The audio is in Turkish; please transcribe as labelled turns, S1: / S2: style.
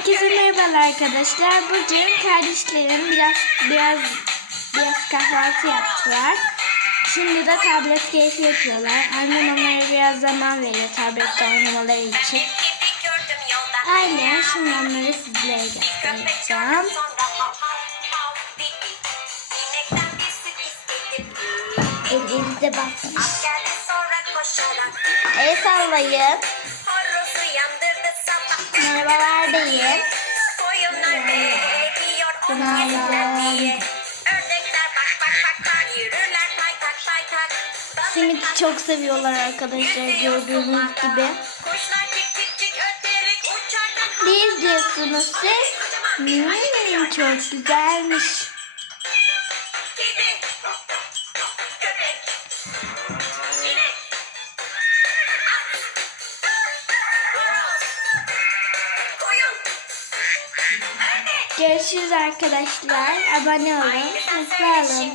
S1: Herkese merhabalar arkadaşlar. Bugün kardeşlerim biraz biraz biraz kahvaltı yaptılar. Şimdi de tablet keyfi yapıyorlar. Annem onlara biraz zaman veriyor tablette oynamaları için. Aynen şimdi onları sizlere göstereceğim. Elinizde basmış. El sallayın. Merhabalar deyin. Günaydın. Simit çok seviyorlar arkadaşlar gördüğünüz gibi. Ne izliyorsunuz siz? Hmm, çok güzelmiş. Görüşürüz arkadaşlar. Abone olun. Mutlu olun.